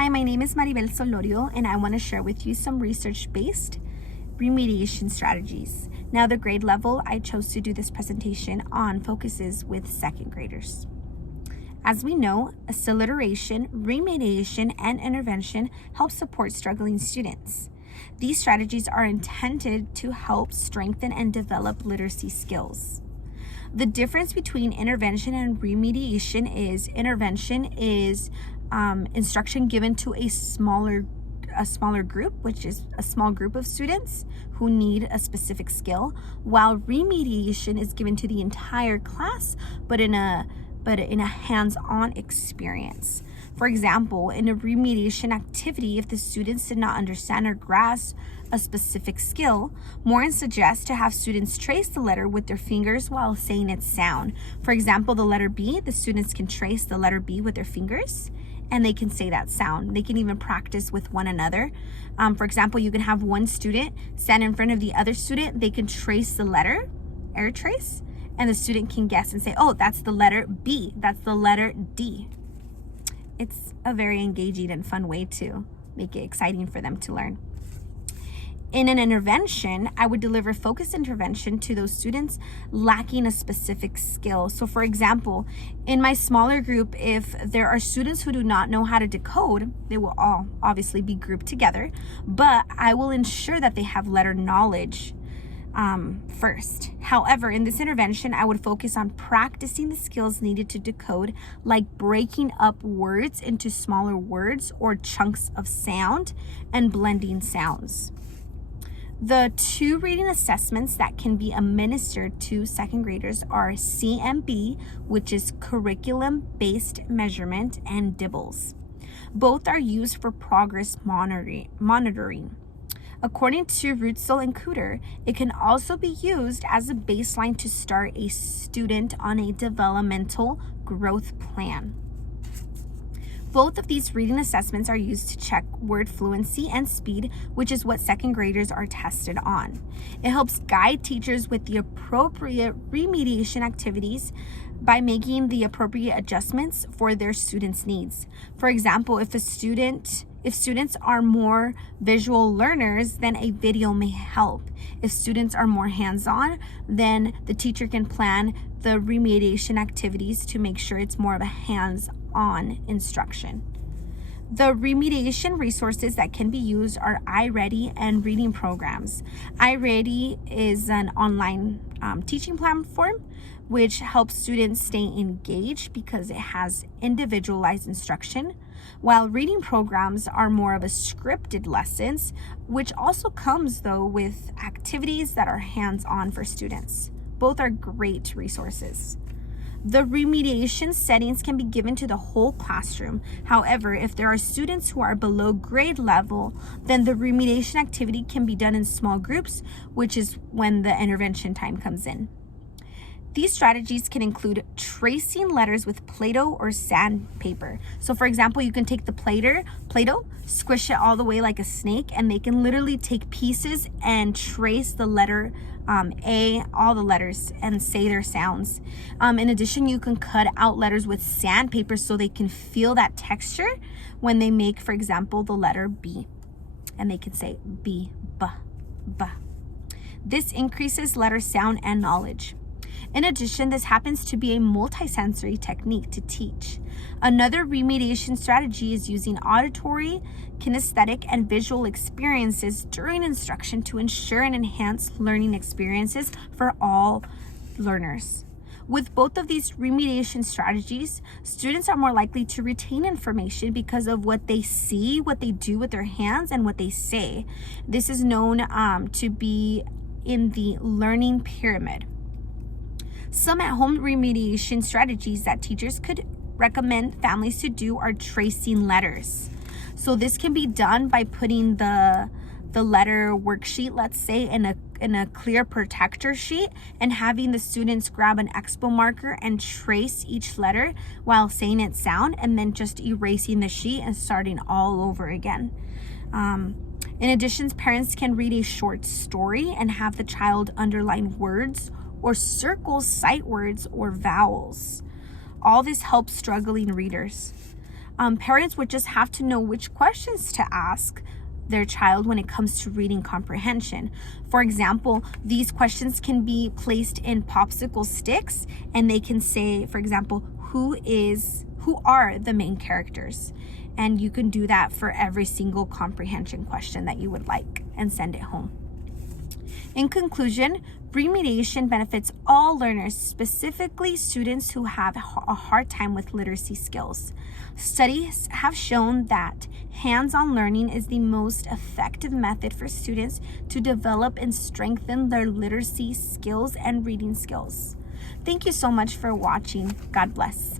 Hi, my name is Maribel Solorio, and I want to share with you some research-based remediation strategies. Now, the grade level I chose to do this presentation on focuses with second graders. As we know, acceleration, remediation, and intervention help support struggling students. These strategies are intended to help strengthen and develop literacy skills. The difference between intervention and remediation is intervention is instruction given to a smaller group, which is a small group of students who need a specific skill, while remediation is given to the entire class, but in a hands-on experience. For example, in a remediation activity, if the students did not understand or grasp a specific skill, Morin suggests to have students trace the letter with their fingers while saying its sound. For example, the letter B, the students can trace the letter B with their fingers and they can say that sound. They can even practice with one another. For example, you can have one student stand in front of the other student. They can trace the letter, air trace, and the student can guess and say, oh, that's the letter B, that's the letter D. It's a very engaging and fun way to make it exciting for them to learn. In an intervention, I would deliver focused intervention to those students lacking a specific skill. So for example, in my smaller group, if there are students who do not know how to decode, they will all obviously be grouped together, but I will ensure that they have letter knowledge first. However, in this intervention, I would focus on practicing the skills needed to decode, like breaking up words into smaller words or chunks of sound and blending sounds. The two reading assessments that can be administered to second graders are CMB, which is curriculum-based measurement, and DIBBLES. Both are used for progress monitoring. According to Rutzel and Cooter, it can also be used as a baseline to start a student on a developmental growth plan. Both of these reading assessments are used to check word fluency and speed, which is what second graders are tested on. It helps guide teachers with the appropriate remediation activities by making the appropriate adjustments for their students' needs. For example, if students are more visual learners, then a video may help. If students are more hands-on, then the teacher can plan the remediation activities to make sure it's more of a hands-on instruction. The remediation resources that can be used are iReady and reading programs. iReady is an online teaching platform which helps students stay engaged because it has individualized instruction, while reading programs are more of a scripted lessons, which also comes though with activities that are hands-on for students. Both are great resources. The remediation settings can be given to the whole classroom. However, if there are students who are below grade level, then the remediation activity can be done in small groups, which is when the intervention time comes in. These strategies can include tracing letters with Play-Doh or sandpaper. So for example, you can take the Play-Doh, squish it all the way like a snake, and they can literally take pieces and trace the letter A, all the letters, and say their sounds. In addition, you can cut out letters with sandpaper so they can feel that texture when they make, for example, the letter B. And they can say B, B, B. This increases letter sound and knowledge. In addition, this happens to be a multisensory technique to teach. Another remediation strategy is using auditory, kinesthetic, and visual experiences during instruction to ensure and enhance learning experiences for all learners. With both of these remediation strategies, students are more likely to retain information because of what they see, what they do with their hands, and what they say. This is known to be in the learning pyramid. Some at-home remediation strategies that teachers could recommend families to do are tracing letters. So this can be done by putting the letter worksheet, let's say, in a clear protector sheet, and having the students grab an expo marker and trace each letter while saying its sound, and then just erasing the sheet and starting all over again. In addition, parents can read a short story and have the child underline words or circle sight words or vowels. All this helps struggling readers. Parents would just have to know which questions to ask their child when it comes to reading comprehension. For example, these questions can be placed in popsicle sticks, and they can say, for example, who are the main characters? And you can do that for every single comprehension question that you would like and send it home. In conclusion, remediation benefits all learners, specifically students who have a hard time with literacy skills. Studies have shown that hands-on learning is the most effective method for students to develop and strengthen their literacy skills and reading skills. Thank you so much for watching. God bless.